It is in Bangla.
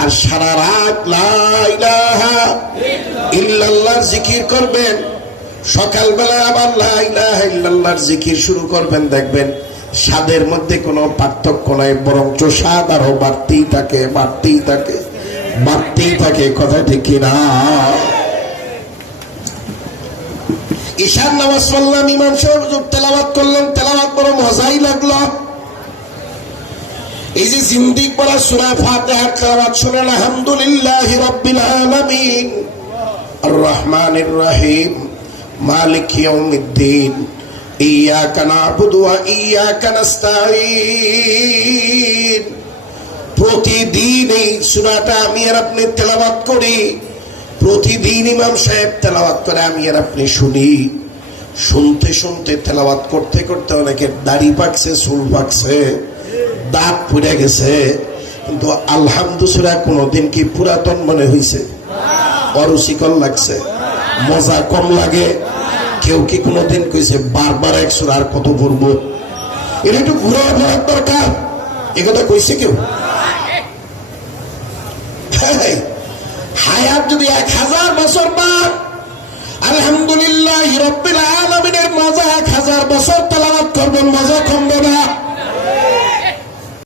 আর সারা রাত লা ইলাহা ইল্লাল্লাহর জিকির করবেন, সকালবেলা আবার লা ইলাহা ইল্লাল্লাহর জিকির শুরু করবেন। দেখবেন স্বাদের মধ্যে কোনো পার্থক্য নাই, বরঞ্চ স্বাদ আরো বাড়তেই থাকে, বাড়তেই থাকে, বাড়তেই থাকে। কথা ঠিক কিনা? ঈশার নামাজ পড়লাম, ইমাম সাহেব তেলাওয়াত করলেন, তেলাওয়াত বড় মজাই লাগলো। এই যে জিন্দিক পড়া সূরা ফাতিহার তেলাওয়াত শুনেন, আলহামদুলিল্লাহি রাব্বিল আলামিন আর রহমানির রহিম মালিকি ইয়াউমিদ্দিন ইয়াকা না'বুদু ওয়া ইয়াকা নাস্তাঈন। প্রতিদিন এই সূরাটা আমি আর আপনি তেলাওয়াত করি, প্রতিদিন ইমাম সাহেব তেলাওয়াত করে, আমি আর আপনি শুনি। শুনতে শুনতে তেলাওয়াত করতে করতে অনেকের দাড়ি পাকছে, চুল পাকছে, দাঁত পুড়ে গেছে, কিন্তু আলহামদুলিল্লাহ কোনোদিন কি পুরাতন মনে হইছে? অরুচিকর লাগছে? মজা কম লাগে? কেউ কি কোনোদিন কইছে বারবার এক সূরা আর কত পড়বো? এটা একটু ঘুরে ফেরার দরকার। একথা কইছে কেউ? হায়াত যদি 1000 বছর বাদ, আলহামদুলিল্লাহি রাব্বিল আলামিনের মজা 1000 বছর তেলাওয়াত করবেন, মজা